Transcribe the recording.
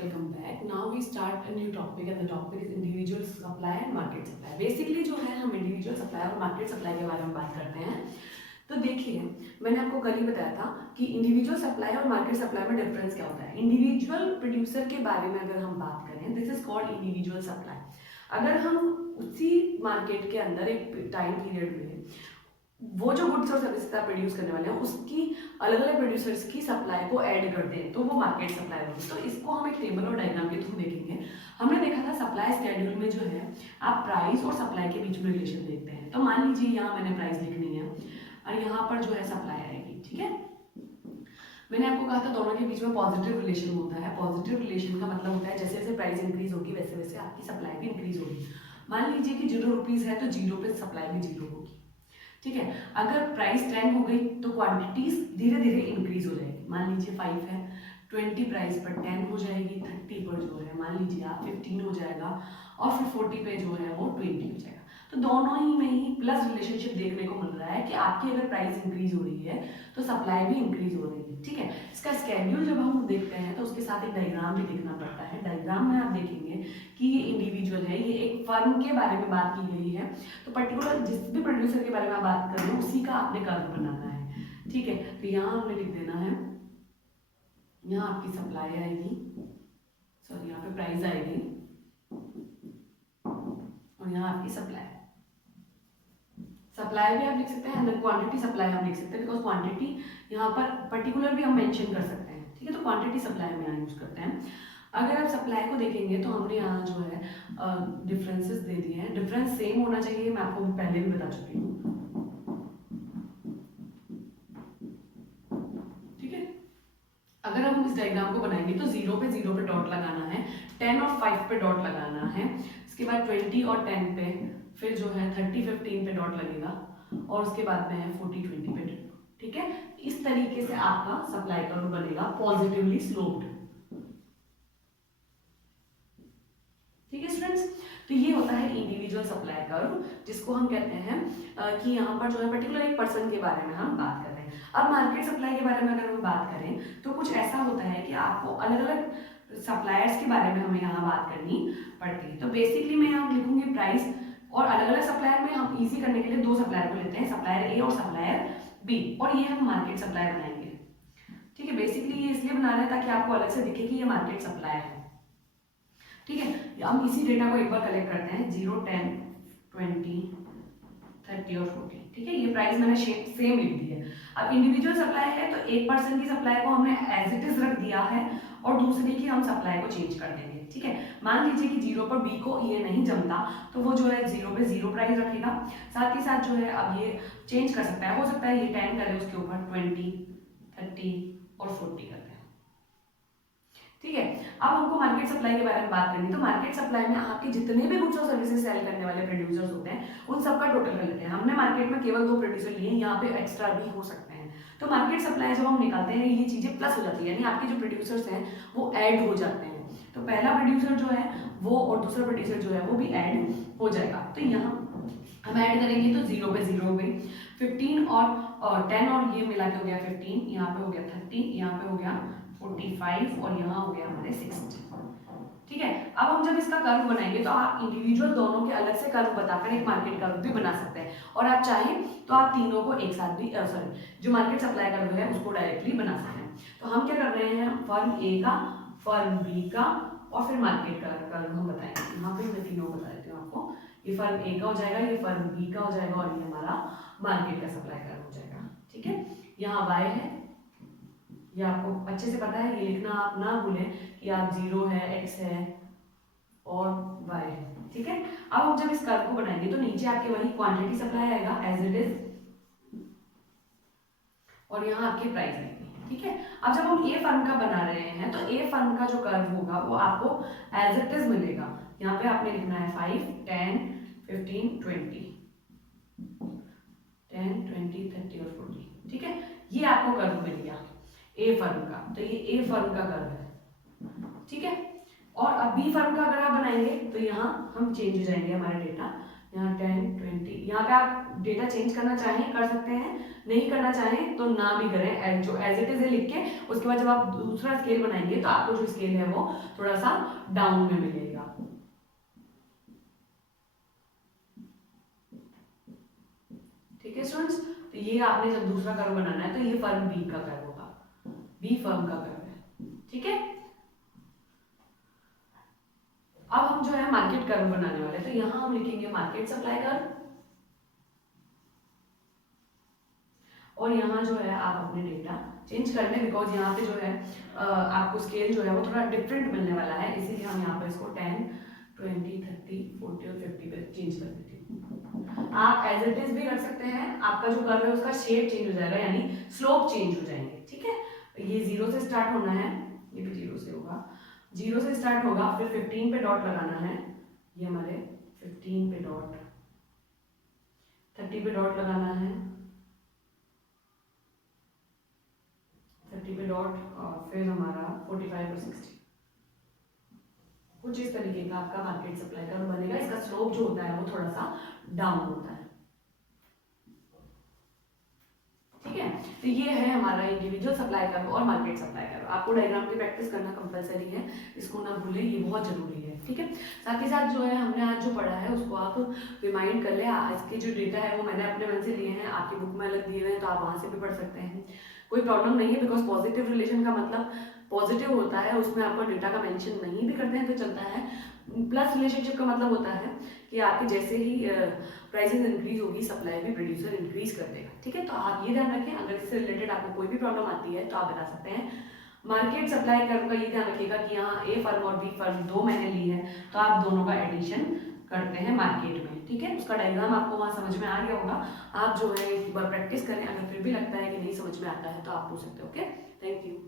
welcome back. Now we start a new topic and the topic is individual supply and market supply. Basically जो है हम individual supply और market supply के बारे में बात करते हैं। तो देखिए, मैंने आपको कल ही बताया था कि इंडिविजुअल सप्लाई और मार्केट सप्लाई में डिफरेंस क्या होता है। इंडिविजुअल प्रोड्यूसर के बारे में अगर हम बात करें, this is called individual supply. अगर हम उसी मार्केट के अंदर एक टाइम पीरियड में वो जो गुड्स और सर्विसेज आप प्रोड्यूस करने वाले हैं उसकी अलग अलग प्रोड्यूसर्स की सप्लाई को ऐड कर दें तो वो मार्केट सप्लाई होगी। तो इसको हम एक टेबल और डायग्राम के थ्रू देखेंगे। हमने देखा था सप्लाई स्केड्यूल में जो है आप प्राइस और सप्लाई के बीच में रिलेशन देखते हैं। तो मान लीजिए यहाँ मैंने प्राइस लिखनी है और यहाँ पर जो है सप्लाई आएगी, ठीक है। मैंने आपको कहा था दोनों के बीच में पॉजिटिव रिलेशन होता है। पॉजिटिव रिलेशन का मतलब होता है जैसे जैसे प्राइस इंक्रीज होगी वैसे वैसे आपकी सप्लाई भी इंक्रीज होगी। मान लीजिए कि 0 रुपीज़ है तो 0 पे सप्लाई भी 0 होगी, ठीक है। अगर प्राइस 10 हो गई तो क्वांटिटीज धीरे धीरे इंक्रीज हो जाएगी। मान लीजिए 5 है, 20 प्राइस पर 10 हो जाएगी, 30 पर जो है मान लीजिए आप 15 हो जाएगा और फिर 40 पे जो है वो 20 हो जाएगा। तो दोनों ही में ही प्लस रिलेशनशिप देखने को मिल रहा है कि आपकी अगर प्राइस इंक्रीज हो रही है तो सप्लाई भी इंक्रीज हो रही है, ठीक है। इसका स्केड्यूल जब हम देखते हैं तो उसके साथ एक डायग्राम भी देखना पड़ता है। डायग्राम में आप देखेंगे कि ये इंडिविजुअल है, ये एक फर्म के बारे में बात की गई है। तो पर्टिकुलर जिस भी प्रोड्यूसर के बारे में आप बात कर रहे हो उसी का आपने कर्व बनाना है, ठीक है। तो यहाँ हमने लिख देना है, यहाँ आपकी सप्लाई आएगी, सॉरी यहाँ पे प्राइस आएगी और यहाँ आपकी सप्लाई भी आप लिख सकते हैं एंड क्वांटिटी सप्लाई आप लिख सकते हैं बिकॉज क्वांटिटी यहाँ पर पर्टिकुलर भी हम मेंशन कर सकते हैं, ठीक है। तो क्वांटिटी सप्लाई में यहाँ यूज करते हैं। अगर आप सप्लाई को देखेंगे तो हमने यहाँ जो है डिफरेंसेस दे दिए हैं। डिफरेंस सेम होना चाहिए, मैं आपको पहले भी बता चुकी हूँ, ठीक है। अगर हम इस डायग्राम को बनाएंगे तो 0 पे डॉट लगाना है, 10 और 5 पे डॉट लगाना है, इसके बाद 20 और 10 पे, फिर जो है 30 15 पे डॉट लगेगा और उसके बाद में है 40 20 पे, ठीक है। इस तरीके से आपका सप्लाई कर्व बनेगा पॉजिटिवली स्लोप्ड, ठीक है स्टूडेंट्स। तो ये होता है इंडिविजुअल सप्लाई कर्व, जिसको हम कहते हैं कि यहाँ पर जो है पर्टिकुलर एक पर्सन के बारे में हम बात कर रहे हैं। अब मार्केट सप्लाई के बारे में अगर हम बात करें तो कुछ ऐसा होता है कि आपको अलग अलग सप्लायर्स के बारे में हमें यहाँ बात करनी पड़ती है। तो बेसिकली मैं यहाँ लिखूंगी प्राइस और अलग अलग सप्लायर में हम इजी करने के लिए 2 सप्लायर को लेते हैं, सप्लायर ए और सप्लायर बी, और ये हम मार्केट सप्लायर बनाएंगे, ठीक है। बेसिकली ये इसलिए बना रहे हैं ताकि आपको अलग से दिखे कि ये मार्केट सप्लायर है, ठीक है। हम इसी डेटा को एक बार कलेक्ट करते हैं, 0 10 20 30 और 40, ठीक है। ये प्राइस मैंने सेम लिख दी है। अब इंडिविजुअल सप्लाई है तो एक पर्सन की सप्लाई को हमने एज इट इज रख दिया है और दूसरे की हम सप्लाई को चेंज कर देंगे, ठीक है। मान लीजिए कि 0 पर बी को ये नहीं जमता तो वो जो है 0 पे 0 प्राइस रखेगा। साथ ही साथ जो है अब ये चेंज कर सकता है, हो सकता है ये 10 करे उसके ऊपर 20 30 और 40 कर दे, ठीक है। अब हमको मार्केट सप्लाई के बारे में बात करनी। तो मार्केट सप्लाई में आपके जितने भी गुड्स और सर्विसेज सेल करने वाले प्रोड्यूसर्स होते हैं उन सबका टोटल कर लेते हैं। हमने मार्केट में केवल 2 प्रोड्यूसर लिए, यहाँ पे एक्स्ट्रा भी हो सकते हैं। तो मार्केट सप्लाई जब हम निकालते हैं ये चीजें प्लस हो जाती है, यानी आपके जो प्रोड्यूसर्स हैं वो ऐड हो जाते हैं। तो पहला प्रोड्यूसर जो है वो और दूसरा प्रोड्यूसर जो है वो भी ऐड हो जाएगा। तो यहाँ हम ऐड करेंगे तो 0 पे 0 हो गई, 15 और 10 और ये मिला के हो गया 15, यहाँ पे हो गया 30, यहाँ पे हो गया 45 और यहाँ हो गया हमारे 60, ठीक है। अब हम जब इसका कर्व बनाएंगे तो आप इंडिविजुअल दोनों के अलग से कर्व बताकर एक मार्केट कर्व भी बना सकते हैं और आप चाहें तो आप तीनों को एक साथ भी सॉरी जो मार्केट सप्लाई कर्व है उसको डायरेक्टली बना सकते हैं। तो हम क्या कर रहे हैं, फर्म ए का, फर्म बी का और फिर मार्केट कर्व हम बताएंगे। यहाँ पे मैं तीनों बता देती हूँ आपको। ये फर्म ए का हो जाएगा, ये फर्म बी का हो जाएगा और ये हमारा मार्केट का सप्लाई कर्व हो जाएगा, ठीक है। यहाँ वाई है, ये आपको अच्छे से पता है, ये लिखना आप ना भूलें कि आप 0 है, x है और y है, ठीक है। अब हम जब इस कर्व को बनाएंगे तो नीचे आपके वही क्वांटिटी सप्लाई आएगा एज इट इज और यहाँ आपकी प्राइस आएगी, ठीक है। अब जब हम ए फर्म का बना रहे हैं तो ए फर्म का जो कर्व होगा वो आपको एज इट इज मिलेगा। यहाँ पे आपने लिखना है 5 10 15 20 10 20 30 और 40, ठीक है। ये आपको कर्व मिल गया ए फर्म का। तो ये ए फर्म का कर्व है, ठीक है। और अब बी फर्म का अगर आप बनाएंगे तो यहाँ हम चेंज हो जाएंगे हमारे डेटा, यहाँ 10 20, यहाँ पे आप डेटा चेंज करना चाहें कर सकते हैं, नहीं करना चाहें तो ना भी करें, जो एज इट इज है लिख के उसके बाद जब आप दूसरा स्केल बनाएंगे तो आपको जो स्केल है वो थोड़ा सा डाउन में मिलेगा। ठीक है स्टूडेंट्स, तो ये आपने जब दूसरा कर्व बनाना है तो ये फर्म बी का कर्व होगा, बी फर्म का कर्व है। ठीक है, अब हम जो है मार्केट कर्व बनाने वाले हैं, तो यहां हम लिखेंगे मार्केट सप्लाई कर्व, और यहाँ जो है आप अपने डेटा चेंज कर लें, बिकॉज यहाँ पे जो है आपको स्केल जो है वो थोड़ा डिफरेंट मिलने वाला है, इसीलिए हम यहाँ पर इसको 10 20 30 40 और 50 पे चेंज कर देते हैं। आप एज इट इज भी कर सकते हैं, आपका जो कर्व है उसका शेप चेंज हो जाएगा, यानी स्लोप चेंज हो जाएंगे। ठीक है, ये 0 से स्टार्ट होना है, ये भी 0 से होगा, 0 से स्टार्ट होगा, फिर 15 पे डॉट लगाना है, ये हमारे 15 पे डॉट, 30 पे डॉट लगाना है, 30 पे डॉट, और फिर हमारा 45 और 60, कुछ इस तरीके का आपका मार्केट सप्लाई कर्व बनेगा। इसका स्लोप जो होता है वो थोड़ा सा डाउन होता है। ठीक है, तो ये है हमारा इंडिविजुअल सप्लाई कर्व और मार्केट सप्लाई कर्व। आपको डायग्राम की प्रैक्टिस करना कंपलसरी है, इसको ना भूलें, ये बहुत जरूरी है। ठीक है, साथ ही साथ जो है हमने आज जो पढ़ा है उसको आप रिमाइंड कर ले। आज के जो डेटा है वो मैंने अपने मन से लिए हैं, आपकी बुक में अलग दिए हुए हैं तो आप वहाँ से भी पढ़ सकते हैं, कोई प्रॉब्लम नहीं है, बिकॉज पॉजिटिव रिलेशन का मतलब पॉजिटिव होता है, उसमें आपको डेटा का मेंशन नहीं भी करते हैं तो चलता है। प्लस रिलेशनशिप का मतलब होता है कि आपके जैसे ही प्राइसेस इंक्रीज होगी, सप्लाई भी प्रोड्यूसर इंक्रीज कर देगा। ठीक है, तो आप ये ध्यान रखें, अगर इससे रिलेटेड आपको कोई भी प्रॉब्लम आती है तो आप बता सकते हैं। मार्केट सप्लाई कर्व का ये ध्यान रखिएगा कि यहाँ ए फर्म और बी फर्म दो मैंने ली है, तो आप दोनों का एडिशन करते हैं मार्केट में। ठीक है, उसका डायग्राम आपको वहाँ समझ में आ गया होगा। आप जो है एक बार प्रैक्टिस करें, अगर फिर भी लगता है कि नहीं समझ में आता है तो आप पूछ सकते हो। Okay, thank you.